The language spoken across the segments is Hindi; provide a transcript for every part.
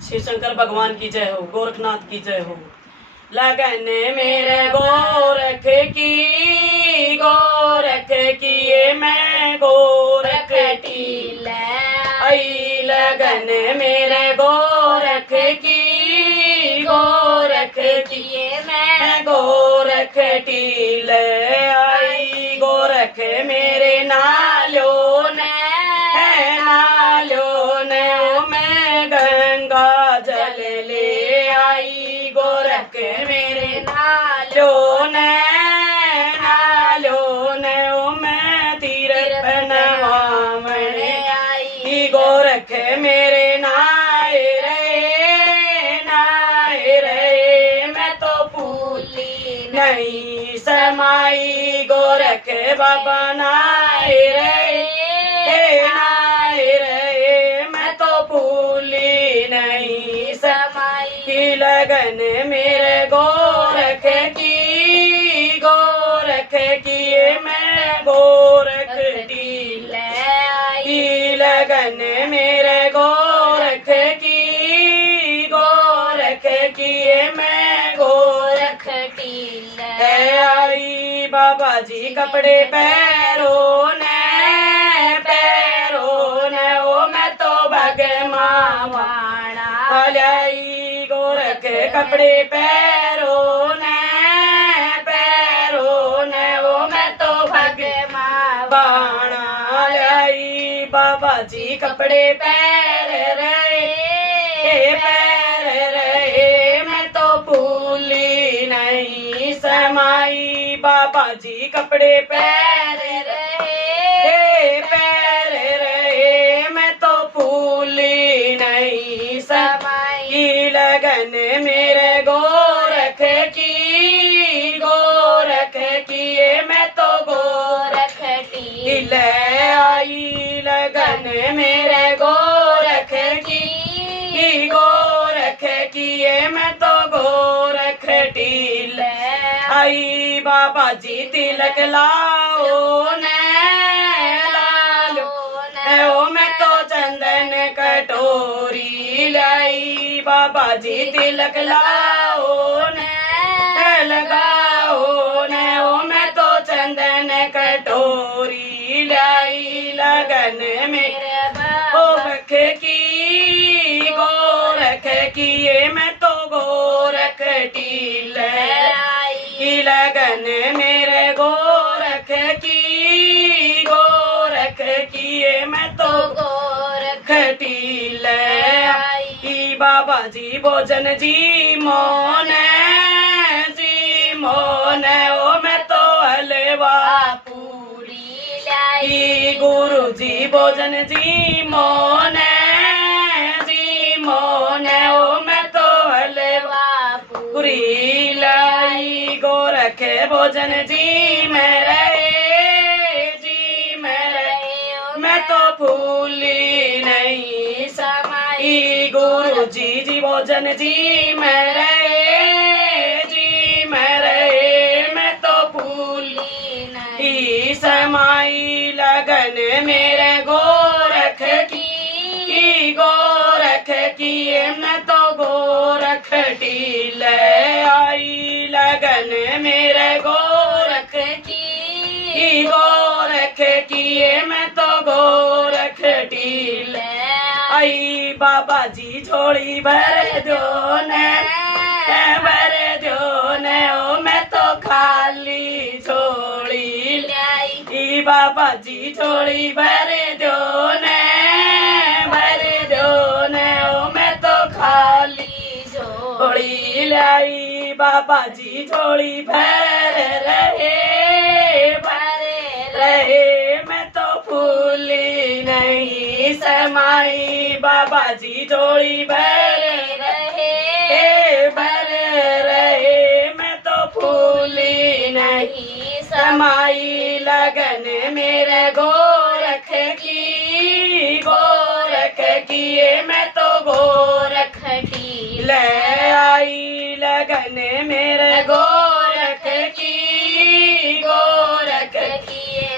शिव शंकर भगवान की जय हो, गोरखनाथ की जय हो। लगन मेरे गोरख की ये मैं गोरख टील आई। लगन मेरे गोरख की ये मैं गोरख टील आई। गोरख मेरे नालो ने ओ मैं गंगा जल ले आई। गोरख मेरे नालो ने ओ मैं तीर्थ नवावण आई। गोरख मेरे नाए रे मैं तो फूली नहीं समाई। गोरख बाबा नाए रे मैं तो फूली नहीं समाई। लगन मेरे गोरख की मैं गोरख टील आई। लगन मेरे गोरख की मैं गोरख टील आई। बाबा जी कपड़े पैरों ने ओ मैं तो भगमावाणा लाई। गोरख कपड़े पैरों ने ओ मैं तो भगमावाणा लाई। बाबा जी कपड़े पैर रहे मैं तो फूली नहीं समाई। बाबा जी कपड़े पैर रहे मैं तो फूली नहीं समाई। लगन मेरे गोरख की ये मैं तो गोरख टील आई। लगन मेरे गोरख की ये मैं तो गोरख टील आई। बाबा जी तिलक लाओ ओ मैं तो चंदन कटोरी लाई। बाबा जी तिलक लाओ लगाओ ओ मैं तो चंदन कटोरी लाई। लगन मेरे गोरख की ये मैं तो गोरख टील आई। लगन मेरे गोरख की ये मैं तो गोरख टील आई। बाबा जी भोजन जी मोन ओ मैं तो हलवा पूरी लाई। गुरु जी भोजन जी मोन ओ मैं तो हलवा पूरी लाई। गोरख भोजन जी मैं मैं तो फूली नहीं समाई। गुरु जी भोजन जी मैं मैं तो फूली नहीं समाई। लगन मेरे गोरख की मैं तो गोरख टील आई। लगन मेरे गोरख की मैं तो गोरख टील आई। बाबा जी झोली भर दो ओ मैं तो खाली झोली लाई। बाबा जी झोली भर दो ओ मैं तो खाली झोली लाई। बाबा जी झोली भर रहे मैं तो फूली नहीं समाई। बाबा जी झोली भर रहे मैं तो फूली नहीं समाई। लगन मेरे गोरख की ये मैं तो गोरख टील आई। लगन मेरे गोरख की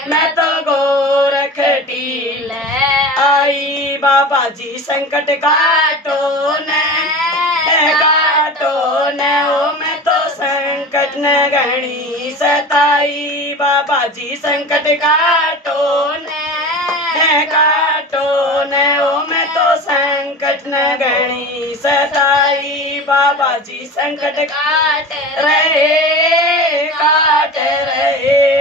मैं तो गोरख टील आई। बाबा जी संकट काटो न घनी सताई। बाबा जी संकट काटो न ओ मैं तो संकट न घनी सताई। बाबा जी संकट काट रहे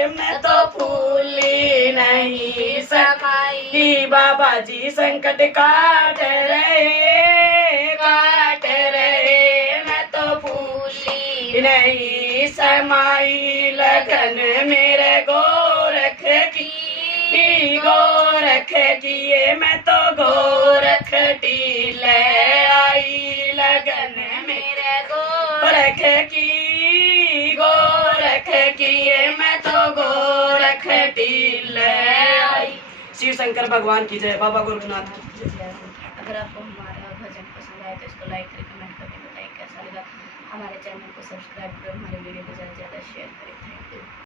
मैं तो फूली नहीं समाई। बाबा जी संकट काट रहे मैं तो फूली नहीं समाई। लगन मेरे गोरख किए मैं तो गोरख टीले आई। लगन मेरे गोरख किए मैं तो गोरख टीले आई। शिव शंकर भगवान की जय, बाबा गोरखनाथ की जय। अगर आपको हमारा भजन पसंद आए तो इसको लाइक करें, कमेंट करके बताइए कैसा लगा। हमारे चैनल को सब्सक्राइब करें, हमारे वीडियो को ज़्यादा से ज़्यादा शेयर करें। Thank you.